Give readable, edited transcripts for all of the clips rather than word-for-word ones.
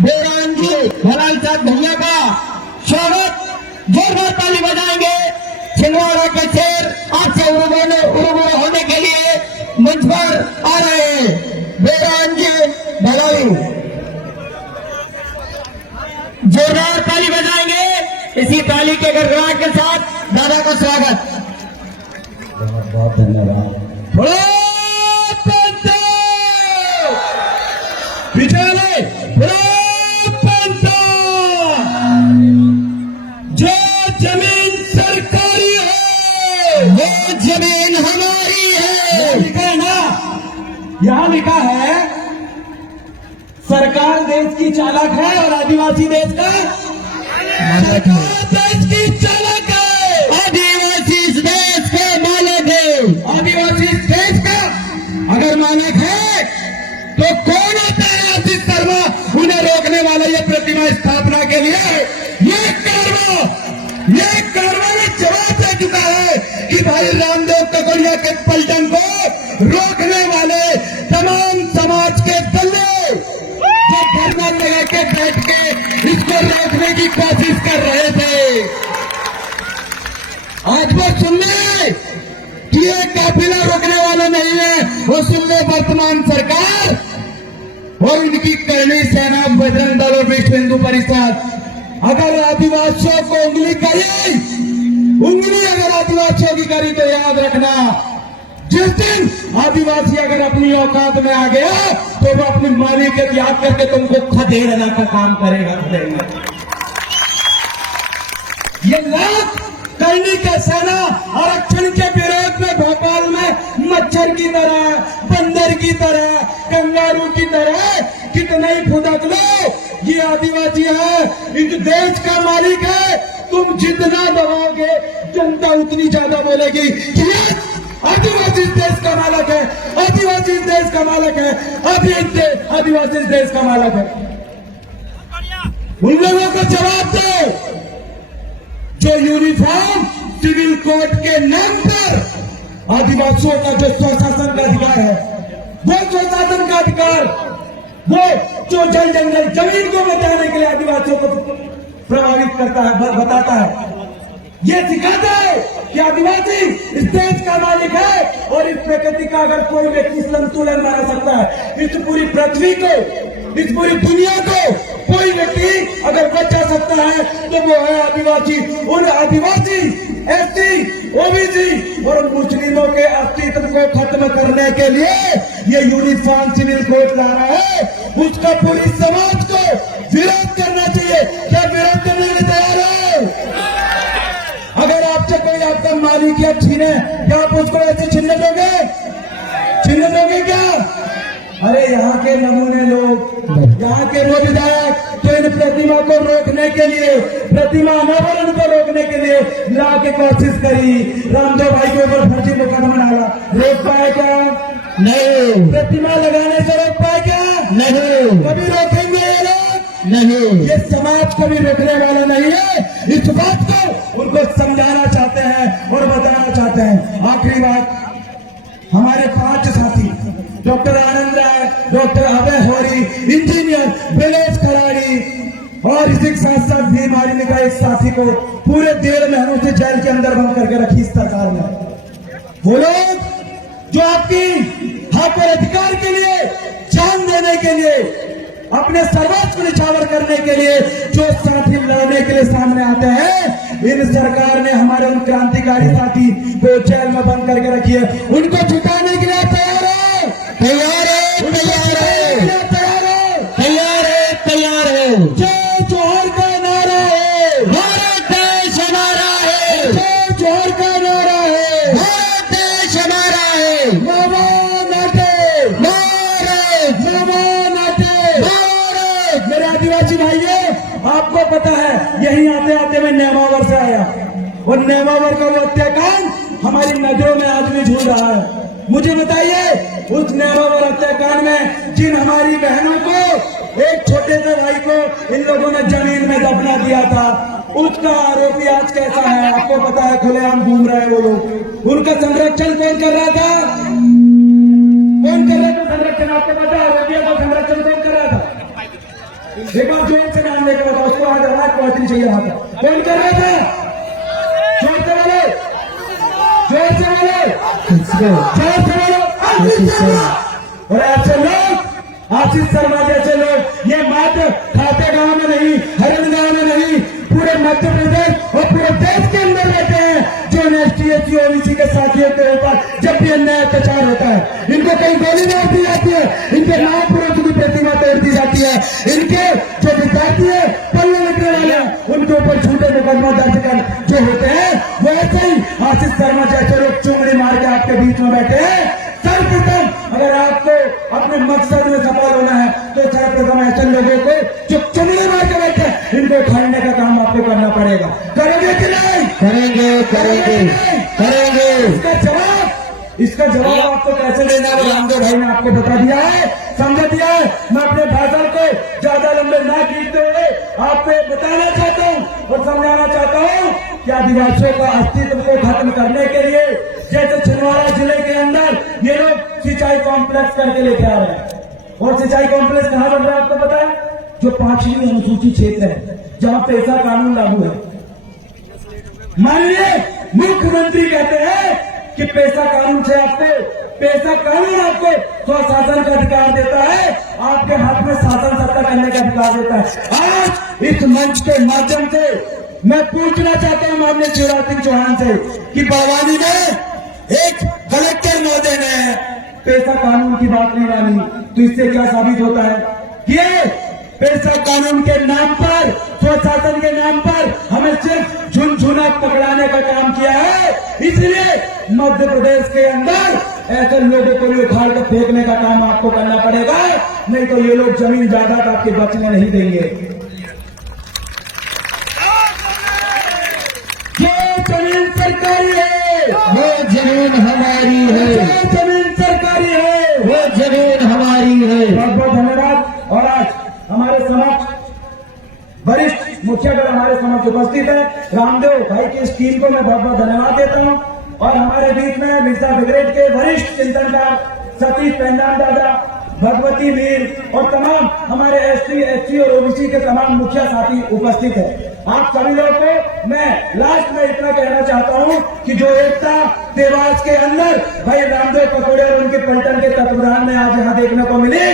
बेरान जी भलाई साहब भैया का स्वागत जोरदार ताली बजाएंगे। छिंदवाड़ा के शेर आपसे उरुमुर होने के लिए मंच पर आ रहे हैं। बेरान जी भलाई जोरदार ताली बजाएंगे। इसी ताली के गड़गड़ाहट के साथ दादा का स्वागत। बहुत बहुत धन्यवाद। जो जमीन सरकारी है वो जमीन हमारी है। लिखा है ना, यहाँ लिखा है सरकार देश की चालक है और आदिवासी देश का सरकार देश की चालक है, आदिवासी इस देश का मालिक है। आदिवासी इस देश का अगर मालिक है तो कौन होता है आशीष शर्मा उन्हें रोकने वाला? ये प्रतिमा स्थापना के लिए ये कारवा ने जवाब दे चुका है कि भाई रामदेव ककोरिया के पलटन को रोकने वाले तमाम समाज के दल्ले जो धरना लगा के बैठ के इसको रोकने की कोशिश कर रहे थे, आज वो सुन ले कि ये काफिला रोकने वाला नहीं है। वो सुन ले वर्तमान सरकार और इनकी करनी सेना, बजरंग दल और विश्व हिंदू परिषद अगर आदिवासियों को उंगली अगर आदिवासियों की करी तो याद रखना, जिस दिन आदिवासी अगर अपनी औकात में आ गया तो वो अपनी मालिकियत याद करके तुमको खदेड़ना का काम करेगा। ये लाख करनी का सेना आरक्षण के विरोध में भोपाल में मच्छर की तरह, बंदर की तरह, कंगारू की तरह कितना ही फुदक लो, ये आदिवासी है, इस देश का मालिक है। तुम जितना दबाओगे जनता उतनी ज्यादा बोलेगी कि आदिवासी इस देश का मालिक है, आदिवासी इस देश का मालिक है, आदिवासी इस देश का मालिक है। उन लोगों को जवाब दो जो यूनिफॉर्म सिविल कोड के नाम पर आदिवासियों का जो स्वशासन का अधिकार है, वो स्वशासन का अधिकार, वो जो जल जंगल जमीन को बचाने के लिए आदिवासियों को प्रभावित करता है, बताता है, ये सिखाता है कि आदिवासी इस देश का मालिक है और इस प्रकृति का अगर कोई व्यक्ति संतुलन बना सकता है, इस पूरी पृथ्वी को, इस पूरी दुनिया को कोई व्यक्ति अगर बचा सकता है तो वो है आदिवासी। उन आदिवासी, एसटी, ओबीसी और मुस्लिमों के अस्तित्व को खत्म करने के लिए ये यूनिफॉर्म सिविल कोड लाना है, उसका पूरी समाज को विरोध करना चाहिए। क्या विरोध करने के लिए तैयार हो? अगर आपसे कोई आपका मालिकियत छीने, क्या आप उसको ऐसे छीनने दोगे? छीनने दोगे क्या? अरे यहाँ के नमूने लोग, यहाँ के वो विधायक तो इन प्रतिमा को रोकने के लिए, प्रतिमा अनावरण को रोकने के लिए ला के कोशिश करी, रामदेव भाई के ऊपर फर्जी मुकदमा डाला, रोक पाए क्या? नहीं। प्रतिमा लगाने से रोक पाए क्या? नहीं। कभी रोकेंगे ये लोग? नहीं। ये समाज कभी रोकने वाला नहीं है। इस बात को उनको समझाना चाहते हैं और बताना चाहते हैं। आखिरी बात, हमारे 5 साथी डॉक्टर आनंद राय, डॉक्टर अभय होरी, इंजीनियर बिलेश खराड़ी और इसी के साथ साथ भी हमारी का एक साथी को पूरे 1.5 महीनों से जेल के अंदर बंद करके रखी इस सरकार ने। वो लोग जो आपकी हक और अधिकार के लिए जान देने के लिए, अपने सर्वस्व निछावर करने के लिए जो साथी लड़ने के लिए सामने आते हैं, इन सरकार ने हमारे उन क्रांतिकारी साथी को जेल में बंद करके रखी है। उनको छुटाने के लिए तैयार है, तैयार है, तैयार है, तैयार है, तैयार है, तैयार है। जय जोहर का नारा है, भारत देश हमारा है। जय जोहर का नारा है, भारत देश हमारा है। नमो नाटे भारत, नमो नाटे भारत। मेरे आदिवासी भाइयों, आपको पता है यही आते आते मैं नेमावर से आया और नेमावर का वो हत्याकांड हमारी नजरों में आज भी झूल रहा है। मुझे बताइए, उस नेमावर हत्याकांड में जिन हमारी बहनों को, एक छोटे से भाई को इन लोगों ने जमीन में दफना दिया था, उसका आरोपी आज कैसा है आपको पता है, खुलेआम घूम रहे हैं वो लोग। उनका संरक्षण कौन कर रहा था? कौन कर रहा था संरक्षण? आपको पता है आरोपियों का संरक्षण कौन कर रहा था? एक बार जोर से नाम लेकर बताओ, उसको आज आवाज पहुंचनी चाहिए वहां तक। कौन कर रहे थे? जोर से बोले, जोर से बोले, जोर से बोलो। आशीष शर्मा। और ऐसे लोग, आशीष शर्मा जैसे लोग, ये मात्र खाते गांव में नहीं, हरियाणा गांव में नहीं, पूरे मध्य प्रदेश और पूरे देश के अंदर रहते हैं, जो एसटी एससी ओबीसी के साथियों के ऊपर जब भी अन्याय अत्याचार होता है, इनको कहीं गोली मार दी जाती है, इनके नाम पुरुष की प्रतिमा तोड़ दी जाती है, इनके जो विद्यार्थी है पढ़ने लिखने वाले हैं उनके ऊपर झूठे मुकदमा दर्ज कर जो होते हैं, वो ऐसे ही आशीष शर्मा जैसे लोग चुंगली मार के आपके बीच में बैठे हैं। सर्वप्रथम अगर आपको अपने मकसद में सफल होना है तो सर्वप्रथम ऐसे लोगों को जो चुंगली मार के बैठे हैं, इनको उठाने का काम आपको करना पड़ेगा। करोगे कि नहीं? करेंगे करेंगे करेंगे। इसका जवाब आपको कैसे देना है, रामदेव भाई ने आपको बता दिया है, समझा दिया है। मैं अपने भाषण को ज्यादा लंबे ना खींचते हुए आपको बताना चाहता हूँ और समझाना चाहता हूँ कि आदिवासियों का अस्तित्व को खत्म करने के लिए जैसे छिंदवाड़ा जिले के अंदर ये लोग सिंचाई कॉम्प्लेक्स करके लेके आ रहे हैं। और सिंचाई कॉम्प्लेक्स कहाँ बन रहा है आपको पता है? जो 5वीं अनुसूची क्षेत्र है जहाँ पैसा कानून लागू है। माननीय मुख्यमंत्री कहते हैं कि पैसा कानून से आपको, पैसा कानून आपको स्वशासन का अधिकार देता है, आपके हाथ में शासन सत्ता करने का अधिकार देता है। आज इस मंच के माध्यम से मैं पूछना चाहता हूं माननीय शिवराज सिंह चौहान से कि बड़वानी में एक कलेक्टर महोदय ने पैसा कानून की बात नहीं मानी, तो इससे क्या साबित होता है कि पैसा कानून के नाम पर, स्वशासन के नाम पर हमें सिर्फ झुनझुना पकड़ाने का काम किया है। इसलिए मध्य प्रदेश के अंदर ऐसे लोगों को भी उखाड़ कर फेंकने का काम आपको करना पड़ेगा, नहीं तो ये लोग जमीन जायदाद आपके बचने नहीं देंगे। ये जमीन सरकारी है, वो जमीन हमारी है, ये जमीन सरकारी है, वो जमीन हमारी है। बहुत बहुत धन्यवाद। और आज हमारे समक्ष वरिष्ठ मुखियागढ़ हमारे समक्ष उपस्थित है। रामदेव भाई की इस टीम को मैं बहुत बहुत धन्यवाद देता हूं। और हमारे बीच में मिर्जा ब्रिगेड के वरिष्ठ चिंतनकार सतीश पेंडान दादा, भगवती मीर और तमाम हमारे एसटी एससी और ओबीसी के तमाम मुखिया साथी उपस्थित है। आप सभी लोगों को मैं लास्ट में इतना कहना चाहता हूं कि जो एकता देवास के अंदर भाई रामदेव पकौड़े और उनके पलटन के तत्वाधान में आज यहाँ देखने को मिली,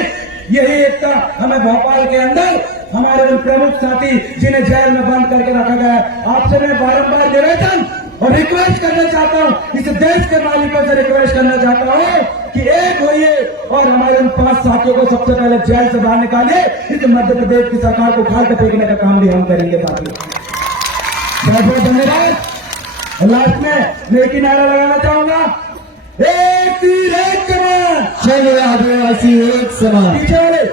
यही एकता हमें भोपाल के अंदर हमारे उन प्रमुख साथी जिन्हें जेल में बंद करके रखा गया है, आपसे मैं बारंबार निवेदन और रिक्वेस्ट करना चाहता हूं, इस देश के मालिकों से रिक्वेस्ट करना चाहता हूं कि एक होइए और हमारे उन 5 साथियों को सबसे पहले जेल से बाहर निकालिए। इस मध्य प्रदेश की सरकार को उखाड़ कर फेंकने का काम भी हम करेंगे साथियों। बहुत बहुत धन्यवाद। लास्ट में मैं एक ही नारा लगाना चाहूंगा, एक तीर एक कमान, चलो आदिवासी एक समान। पीछे वाले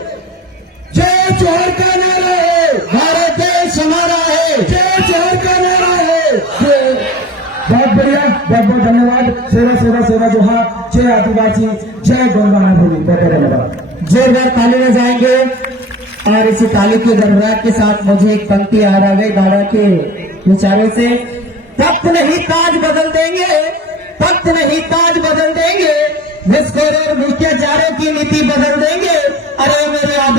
जय जोहर का नारा है, भारत देश हमारा है, जय जोहर का नारा है। बहुत बढ़िया, बहुत बहुत धन्यवाद। सेवा सेवा सेवा जोहार, जय आदिवासी, जय गौरवाना भूमि। बहुत बहुत धन्यवाद। जोरदार ताली बजाएंगे। और इसी ताली की गड़गड़ाहट के साथ मुझे एक पंक्ति आ रहा है गाड़ा के विचारों से, तख्त नहीं ताज बदल देंगे, तख्त नहीं ताज बदल देंगे, घुसखोरों और भ्रष्टाचारों की नीति बदल देंगे। अरे मेरे